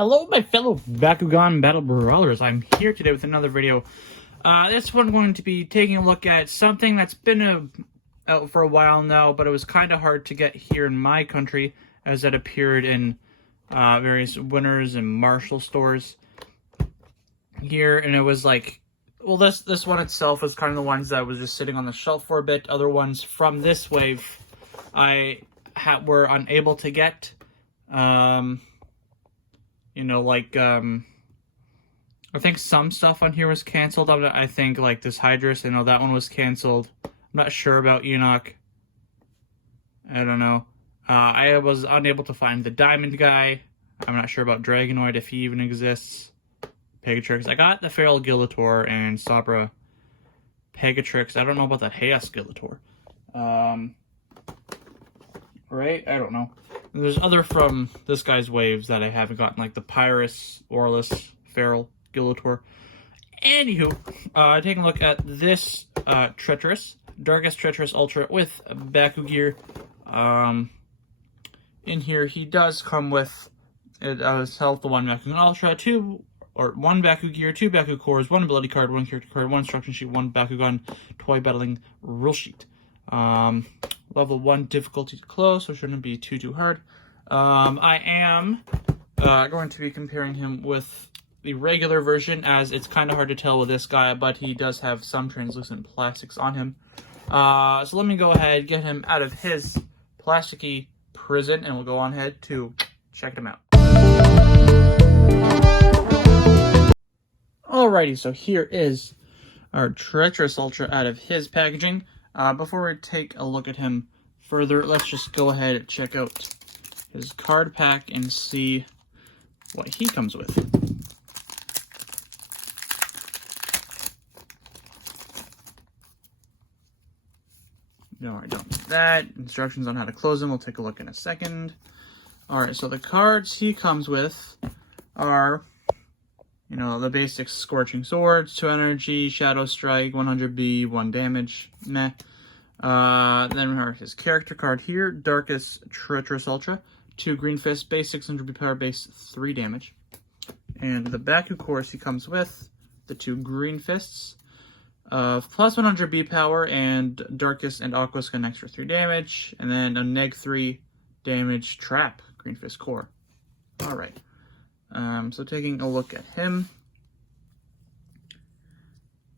Hello, my fellow Bakugan Battle Brawlers. I'm here today with another video. This one going to be taking a look at something that's been out for a while now, but it was kind of hard to get here in my country, as it appeared in various Winners and Marshall stores here. And it was like, well, this one itself was kind of the ones that was just sitting on the shelf for a bit. Other ones from this wave I were unable to get. You know, like, I think some stuff on here was canceled. I think, like, this Hydrus, I know that one was canceled. I'm not sure about Enoch. I don't know. I was unable to find the Diamond guy. I'm not sure about Dragonoid, if he even exists. Pegatrix. I got the Feral Gillator and Sabra Pegatrix. I don't know about that Chaos Gillator. Right? I don't know. There's other from this guy's waves that I haven't gotten, like the Pyrus, Orlis, Feral, Gillator. Anywho, taking a look at this Darkus Tretorous Ultra with Baku-Gear. In here, he does come with, as health, the one Bakugan Ultra, one Baku-Gear, 2 Baku cores, 1 ability card, 1 character card, 1 instruction sheet, 1 Bakugan toy battling rule sheet. Level 1 difficulty to close, so shouldn't be too hard. I am going to be comparing him with the regular version, as it's kind of hard to tell with this guy, but he does have some translucent plastics on him. So let me go ahead, get him out of his plasticky prison, and we'll go on ahead to check him out. Alrighty, so here is our Tretorous Ultra out of his packaging. Before we take a look at him further, let's just go ahead and check out his card pack and see what he comes with. No, I don't need that. Instructions on how to close them, we'll take a look in a second. Alright, so the cards he comes with are, you know, the basic Scorching Swords, 2 energy, Shadow Strike, 100B, 1 damage, meh. Then we have his character card here, Darkus Tretorous Ultra, 2 Green Fist, base 600B power, base 3 damage. And the Baku course he comes with, the 2 Green Fists, plus 100B power, and Darkus and Aqua's got an extra 3 damage, and then a neg 3 damage trap, Green Fist core. Alright. So taking a look at him,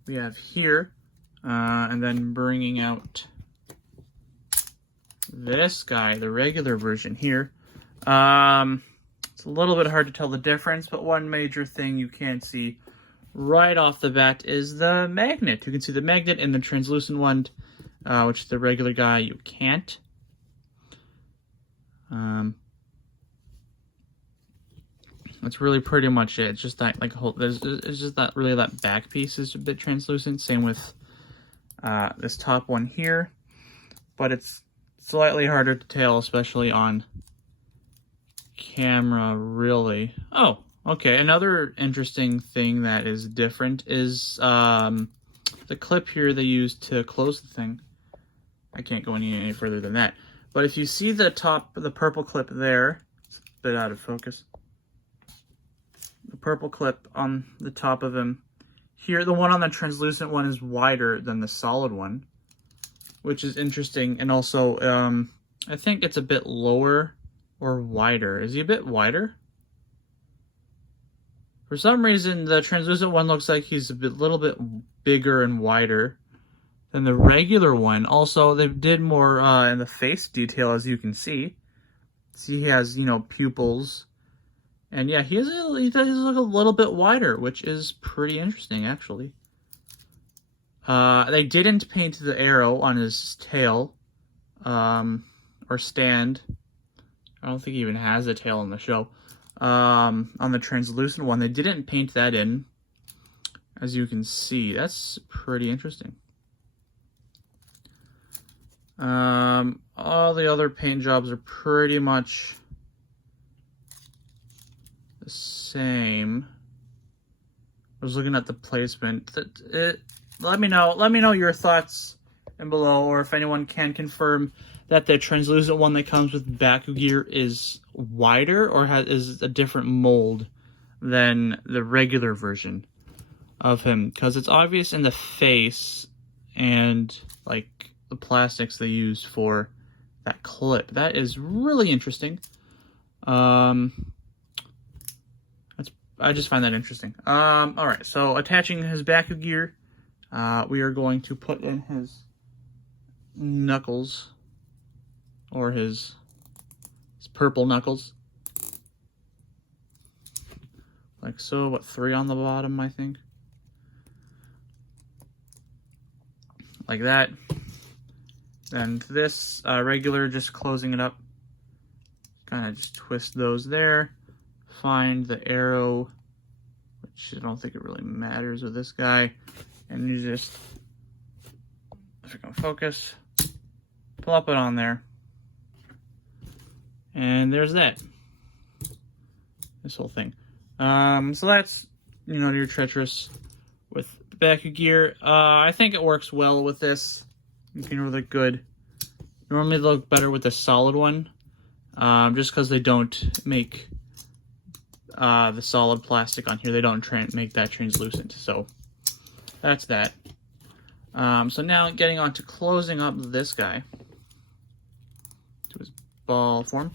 we have here, and then bringing out this guy, the regular version here. It's a little bit hard to tell the difference, but one major thing you can see right off the bat is the magnet. You can see the magnet in the translucent one, which is the regular guy you can't. That's really pretty much it. It's just that, like, it's just that really that back piece is a bit translucent. Same with this top one here, but it's slightly harder to tell, especially on camera, really. Oh, okay. Another interesting thing that is different is the clip here they used to close the thing. I can't go any further than that. But if you see the top, the purple clip there, it's a bit out of focus. The purple clip on the top of him. Here, the one on the translucent one is wider than the solid one, which is interesting. And also, I think it's a bit lower or wider. Is he a bit wider? For some reason, the translucent one looks like he's a little bit bigger and wider than the regular one. Also, they did more in the face detail, as you can see. See, he has, you know, pupils. And yeah, he does look a little bit wider, which is pretty interesting, actually. They didn't paint the arrow on his tail, or stand. I don't think he even has a tail in the show. On the translucent one, they didn't paint that in, as you can see. That's pretty interesting. All the other paint jobs are pretty much the same. I was looking at the placement. Let me know your thoughts and below, or if anyone can confirm that the translucent one that comes with Baku-Gear is wider or is a different mold than the regular version of him, because it's obvious in the face and like the plastics they used for that clip. That is really interesting. I just find that interesting. All right, so attaching his Baku-Gear, we are going to put in his knuckles, or his purple knuckles, like so. What, 3 on the bottom, I think, like that. And this regular, just closing it up, kind of just twist those there. Find the arrow, which I don't think it really matters with this guy, and you just, if you're gonna focus, plop it on there, and there's that. This whole thing. So that's, you know, your Tretorous with Baku-Gear. I think it works well with this. You can really good. Normally they look better with the solid one, just because they don't make the solid plastic on here. They don't make that translucent. So that's that. So now getting on to closing up this guy to his ball form.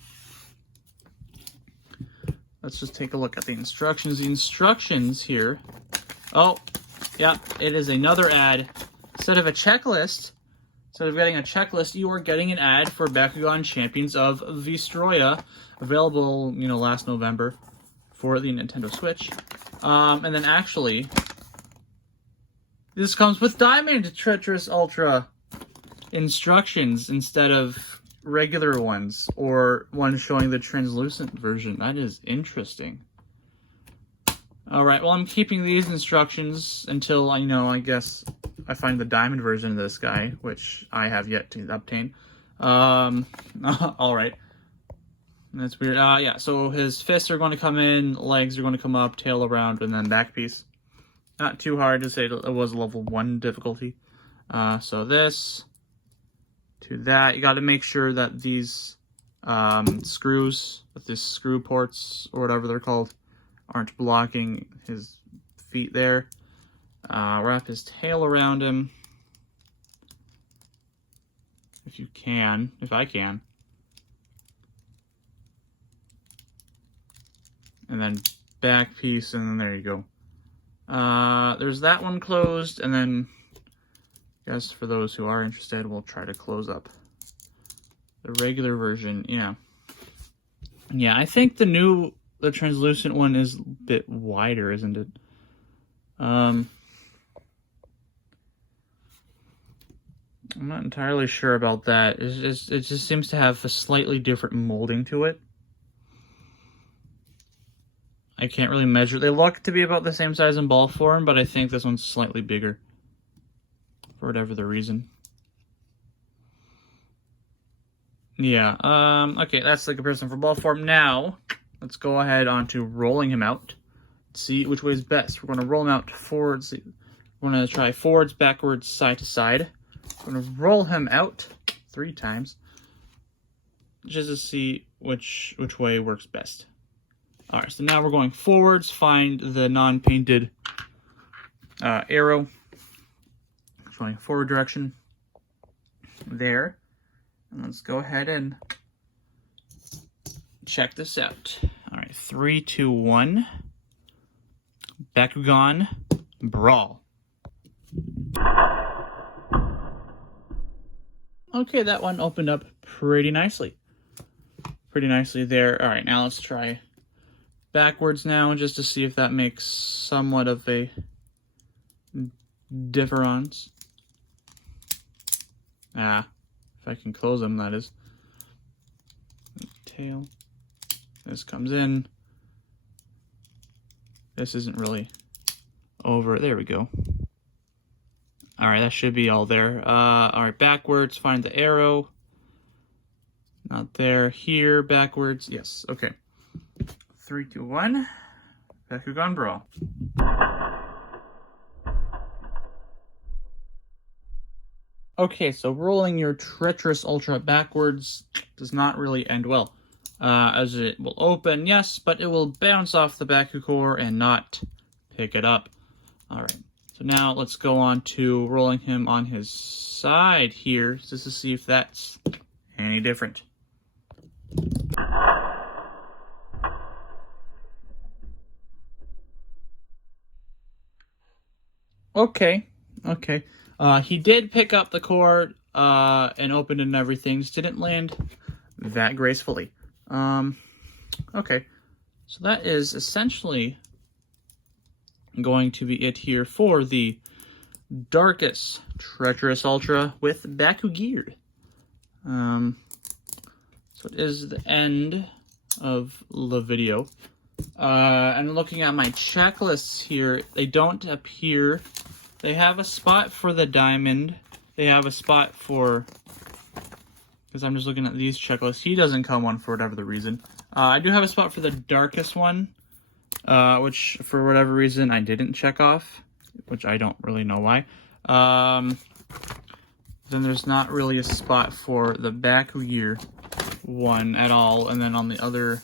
Let's just take a look at the instructions. The instructions here. Oh, yeah, it is another ad. Instead of a checklist, instead of getting a checklist, you are getting an ad for Bakugan Champions of Vestroya, available, you know, last November for the Nintendo Switch. And then actually, this comes with Diamond Tretorous Ultra instructions instead of regular ones, or one showing the translucent version. That is interesting. Alright, well, I'm keeping these instructions until I guess I find the diamond version of this guy, which I have yet to obtain. Alright. That's weird. Yeah, so his fists are going to come in, legs are going to come up, tail around, and then back piece. Not too hard to say it was level 1 difficulty. So this to that. You got to make sure that these screws, with these screw ports, or whatever they're called, aren't blocking his feet there. Wrap his tail around him. If you can. If I can. And then back piece, and then there you go. There's that one closed, and then I guess for those who are interested, we'll try to close up the regular version. Yeah, I think the translucent one is a bit wider, isn't it? I'm not entirely sure about that. It just seems to have a slightly different molding to it. I can't really measure. They look to be about the same size in ball form, but I think this one's slightly bigger, for whatever the reason. Yeah, okay, that's the comparison for ball form. Now, let's go ahead on to rolling him out. See which way is best. We're going to roll him out forwards. We're going to try forwards, backwards, side to side. We're going to roll him out 3 times, just to see which way works best. Alright, so now we're going forwards. Find the non-painted arrow showing forward direction there. And let's go ahead and check this out. Alright, 3, 2, 1. Bakugan Brawl. Okay, that one opened up pretty nicely. Pretty nicely there. Alright, now let's try backwards now, just to see if that makes somewhat of a difference. If I can close them, that is. Tail. This comes in. This isn't really over. There we go. Alright, that should be all there. Alright, backwards, find the arrow. Not there. Here, backwards. Yes, okay. 3, 2, 1. Bakugan Brawl. Okay, so rolling your Tretorous Ultra backwards does not really end well. As it will open, yes, but it will bounce off the Baku core and not pick it up. Alright, so now let's go on to rolling him on his side here, just to see if that's any different. Okay. He did pick up the cord and open it and everything. Just didn't land that gracefully. Okay. So that is essentially going to be it here for the Darkus Tretorous Ultra with Baku-Gear. So it is the end of the video. And looking at my checklists here, they don't appear. They have a spot for the diamond. They have a spot for, because I'm just looking at these checklists. He doesn't come one for whatever the reason. I do have a spot for the darkest one, which for whatever reason I didn't check off, which I don't really know why. Then there's not really a spot for the Baku-Gear one at all. And then on the other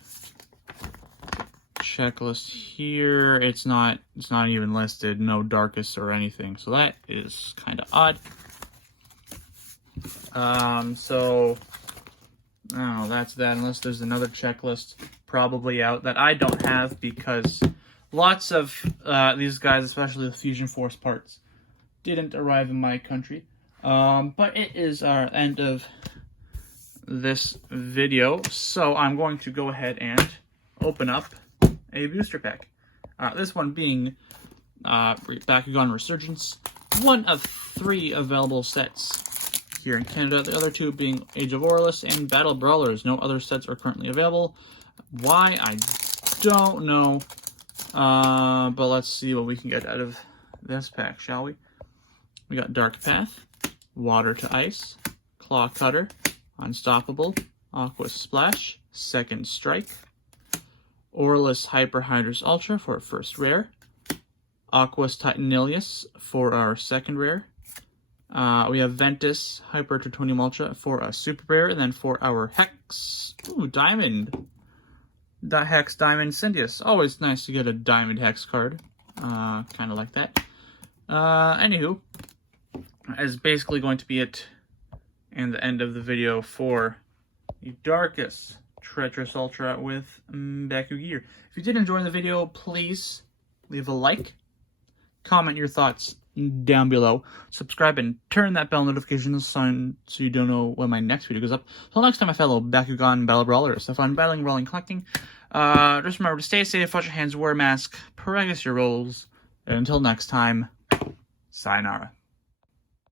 checklist here, it's not even listed, no darkest or anything, so that is kind of odd. So I don't know, that's that, unless there's another checklist probably out that I don't have, because lots of these guys, especially the Fusion Force parts, didn't arrive in my country. But it is our end of this video, so I'm going to go ahead and open up a booster pack. This one being Bakugan Resurgence, one of 3 available sets here in Canada, the other 2 being Age of Orlis and Battle Brawlers. No other sets are currently available. Why, I don't know. But let's see what we can get out of this pack, shall we? We got Dark Path, Water to Ice, Claw Cutter, Unstoppable, Aqua Splash, Second Strike, Orlis Hyper Hydrous Ultra for our first rare, Aquos Titanilius for our second rare. We have Ventus Hyper Tritonium Ultra for a super rare, and then for our Hex, Diamond. Hex Diamond Syndius. Always nice to get a Diamond Hex card. Kind of like that. Anywho, is basically going to be it and the end of the video for the Darkus Tretorous Ultra with Baku-Gear. If you did enjoy the video, please leave a like, comment your thoughts down below, subscribe, and turn that bell notification sign so you don't know when my next video goes up. Until next time, my fellow Bakugan Battle Brawlers, have fun battling, rolling, collecting. Just remember to stay safe, wash your hands, wear a mask, practice your rolls, and until next time, sayonara.